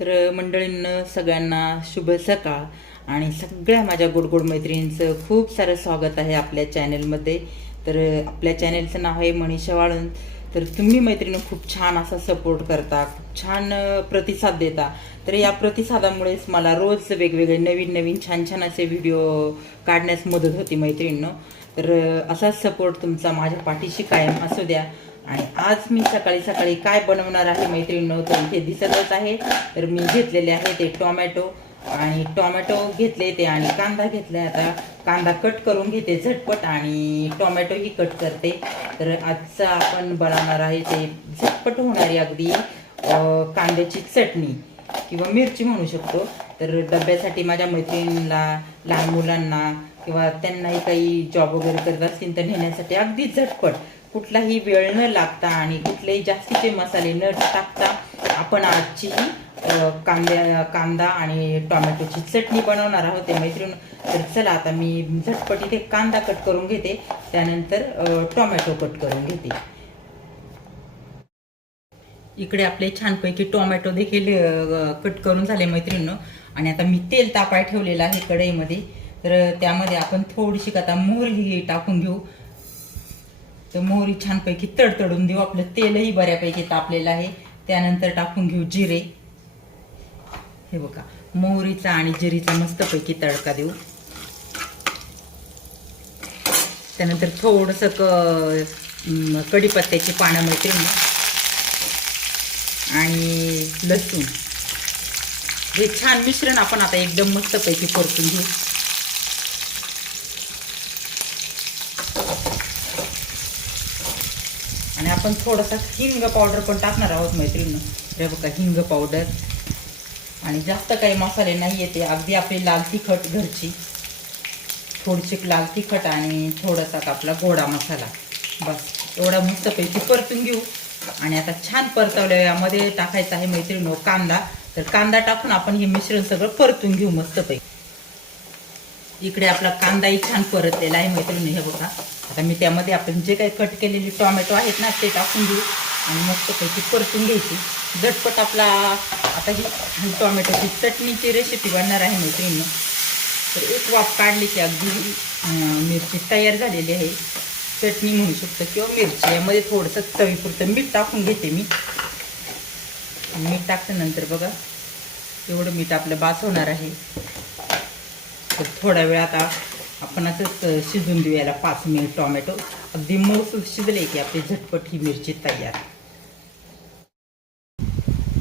तर मंडळींना सगळ्यांना शुभ सकाळ. आणि सगळ्या माझ्या गोडगोड मैत्रिणींचं खूप सारं स्वागत आहे आपल्या चॅनलमध्ये. तर आपल्या चॅनलचं नाव आहे मनीषा वाळून तर तुम्ही मैत्रिणी खूप छान असा सपोर्ट करता खूप छान प्रतिसाद देता. तर या प्रतिसादामुळेच मला रोज वेगवेगळे नवीन नवीन छान छान असे व्हिडिओ काढण्यास मदत होती मैत्रिणींनो. तर असाच सपोर्ट तुमचा माझ्या पाठीशी कायम असू द्या. आणि आज मी सकाळी सकाळी काय बनवणार आहे मैत्रिणीनं तर इथे दिसतच आहे. तर मी घेतलेले आहे ते टोमॅटो आणि टोमॅटो घेतले ते आणि कांदा घेतलाय आता. कांदा कट करून घेते झटपट आणि टोमॅटोही कट करते. तर आजचं आपण बनवणार आहे ते झटपट होणारी अगदी कांद्याची चटणी किंवा मिरची म्हणू शकतो. तर डब्यासाठी माझ्या मैत्रिणींना लहान मुलांना किंवा त्यांनाही काही जॉब वगैरे करत असतील तर नेण्यासाठी अगदी झटपट कुठलाही वेळ न लागता आणि कुठलेही जास्तीचे मसाले न टाकता आपण आजची ही कांद्या कांदा आणि टोमॅटोची चटणी बनवणार आहोत ते मैत्रीण. तर चला आता मी झटपट इथे कांदा कट करून घेते. त्यानंतर टोमॅटो कट करून घेते. इकडे आपले छानपैकी टोमॅटो देखील कट करून झाले मैत्रिणीनं आणि आता मी तेल तापाय ठेवलेलं आहे कढईमध्ये. तर त्यामध्ये आपण थोडीशी आता मोहरी टाकून घेऊ. तर मोहरी छानपैकी तडतडून देऊ. आपलं तेलही बऱ्यापैकी तापलेलं आहे. त्यानंतर टाकून घेऊ जिरे. हे बघा मोहरीचा आणि जिरीचा मस्तपैकी तडका देऊ. त्यानंतर थोडंसं क कढीपत्त्याची पानं मैत्रीण आणि लसूण. हे छान मिश्रण आपण आता एकदम मस्तपैकी परतून घेऊ. आपण थोडासा हिंग पावडर पण टाकणार आहोत मैत्रिणी. हे बघा हिंग पावडर आणि जास्त काही मसाले नाही येते अगदी आपली लाल तिखट घरची. थोडीशी लाल तिखट आणि थोडासा आपला गोडा मसाला. बस एवढा मस्तपैकी परतून घेऊ. आणि आता छान परतवल्या यामध्ये टाकायचं आहे मैत्रिणी कांदा. तर कांदा टाकून आपण हे मिश्रण सगळं परतून घेऊ मस्तपैकी. इकडे आपला कांदाही छान परतलेला आहे मैत्रिणी हे बघा. आता मी त्यामध्ये आपण जे काही कट केलेले टोमॅटो आहेत ना ते टाकून देऊ. आणि मस्तपैकी परतून घ्यायची. झटपट आपला आता जी टोमॅटोची चटणीची रेसिपी बनणार आहे मैत्रिणी तर एक वाफ काढली की अगदी मिरची तयार झालेली आहे. चटणी म्हणू शकतो किंवा मिरची यामध्ये थोडंसं चवीपुरतं मीठ टाकून घेते मी. मीठ टाकल्यानंतर बघा एवढं मीठ आपलं बास होणार आहे. तर थोडा वेळ आता आपण असंच शिजून देऊ याला पाच मिनिट टोमॅटो. अगदी मऊसूद शिजले की आपली झटपट ही मिरची तयार.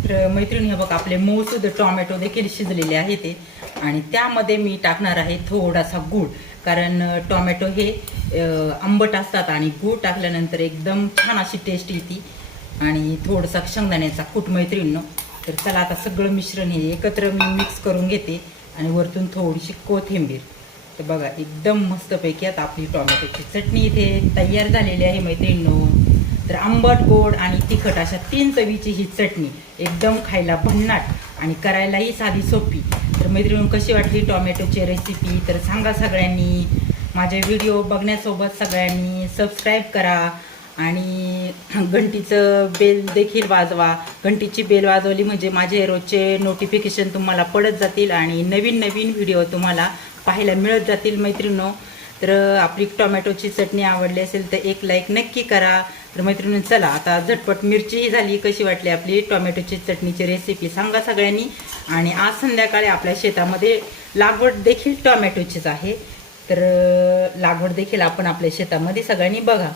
तर मैत्रिणी हे बघ आपले मऊसूद टोमॅटो देखील शिजलेले आहे ते. आणि त्यामध्ये मी टाकणार आहे थोडासा गूळ. कारण टोमॅटो हे आंबट असतात आणि गूळ टाकल्यानंतर एकदम छान अशी टेस्ट येते. आणि थोडासा शेंगदाण्याचा कूट मैत्रिणीनं. तर चला आता सगळं मिश्रण हे एकत्र मी मिक्स करून घेते. आणि वरतून थोडीशी कोथिंबीर. तर बघा एकदम मस्तपैकी आता आपली टोमॅटोची चटणी इथे तयार झालेली आहे मैत्रिणींनो. तर आंबट गोड आणि तिखट अशा तीन चवीची ही चटणी एकदम खायला भन्नाट आणि करायलाही साधी सोपी. तर मैत्रिणी कशी वाटली टोमॅटोची रेसिपी तर सांगा सगळ्यांनी. माझे व्हिडिओ बघण्यासोबत सगळ्यांनी सबस्क्राईब करा. आणि घंटीचं बेल देखील वाजवा. घंटीची बेल वाजवली म्हणजे माझे रोजचे नोटिफिकेशन तुम्हाला पडत जातील आणि नवीन नवीन व्हिडिओ तुम्हाला पाहायला मिळत जातील मैत्रिणो. तर आपली टोमॅटोची चटणी आवडली असेल तर एक लाईक नक्की करा. तर मैत्रिणी चला आता झटपट मिरचीही झाली. कशी वाटली आपली टोमॅटोची चटणीची रेसिपी सांगा सगळ्यांनी. आणि आज संध्याकाळी आपल्या शेतामध्ये लागवड देखील टोमॅटोचीच आहे. तर लागवड देखील आपण आपल्या शेतामध्ये सगळ्यांनी बघा.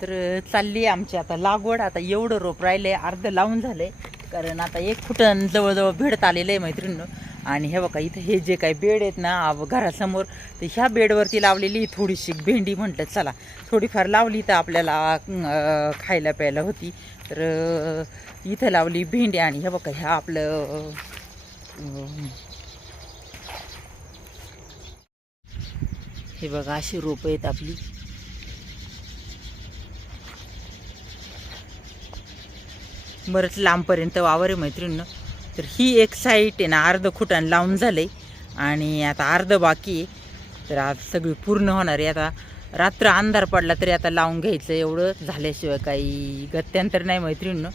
तर चालली आहे आमची आता लागवड. आता एवढं रोप राहिलं आहे अर्धं लावून झालंय. कारण आता एक फुटन जवळजवळ भेडत आलेलं आहे मैत्रिणीनं. आणि हे बघा इथं हे जे काही बेड आहेत ना घरासमोर तर ह्या बेडवरती लावलेली थोडीशी भेंडी म्हटलं चला. थोडीफार लावली तर आपल्याला खायला प्यायला होती. तर इथं लावली भेंडी आणि हे बघा ह्या आपलं हे बघा अशी रोपं आहेत आपली. बरंच लांबपर्यंत वावर आहे मैत्रिणीनं. तर ही एक साईट आहे ना अर्ध खुटान लावून झालं आहे आणि आता अर्ध बाकी आहे. तर आज सगळी पूर्ण होणार आहे. आता रात्र अंधार पडला तरी आता लावून घ्यायचं. एवढं झाल्याशिवाय काही गत्यांतर नाही मैत्रिणीनं.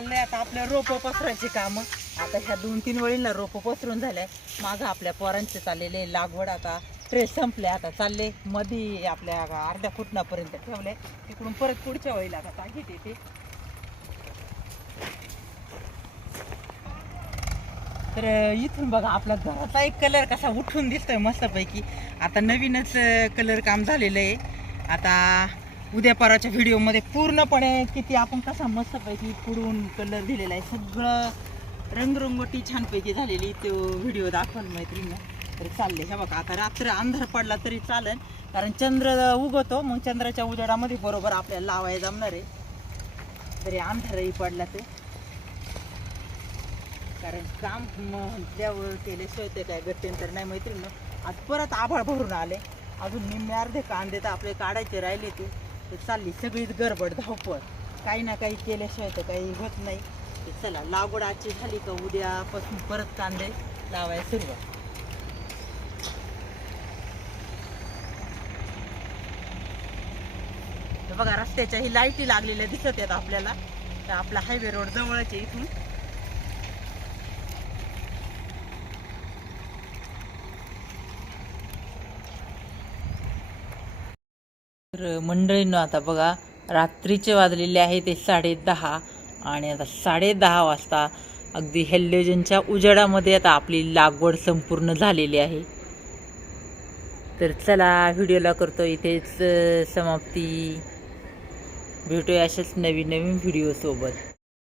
चाललंय. आता आपल्या रोपं पसरायची कामं. आता ह्या दोन तीन वेळीला रोपं पसरून झालंय मागं आपल्या पोरांचे चाललेले लागवड आता ट्रे संपले. आता चालले मध्ये आपल्या अर्ध्या फुटणापर्यंत ठेवले. तिकडून परत पुढच्या वळीला आता टाकीत येते. तर इथून बघा आपला घराचा एक कलर कसा उठून दिसतोय मस्तपैकी. आता नवीनच कलर काम झालेलं आहे आता उद्या पराच्या व्हिडिओमध्ये पूर्णपणे किती आपण कसा मस्तपैकी पुढून कलर दिलेला आहे. सगळं रंगरंगोटी छानपैकी झालेली तो व्हिडिओ दाखवल मैत्रिणी तरी चालले हे बघा आता रात्र अंधार पडला तरी चालेल. कारण चंद्र उगवतो. मग चंद्राच्या उजेडामध्ये बरोबर आपल्याला लावायला जमणार आहे. तरी अंधारही पडला तर कारण काम म्हटल्यावर केल्याशिवाय ते काय गत्यंतर नाही मैत्रीनं आज परत आभाळ भरून आले. अजून निम्मे अर्धे कांदे तर आपले काढायचे राहिले ते. ते चालली सगळीच गडबड धावपळ. काही ना काही केल्याशिवाय तर काही होत नाही. ते चला लागवड आजची झाली का उद्यापासून परत कांदे लावायला सुरुवात. बघा रस्त्याच्या ही लाईटी लागलेल्या दिसत आहेत आपल्याला. तर आपला हायवे रोड जवळच आहे इथून. तर मंडळींनो आता बघा रात्रीचे वाजलेले आहे ते साडे दहा आणि आता साडे दहा वाजता अगदी हेल्लोजनच्या उजेडामध्ये आता आपली लागवड संपूर्ण झालेली आहे. तर चला व्हिडिओला करतो इथेच समाप्ती. भेटूया अशाच नवीन नवीन व्हिडिओसोबत.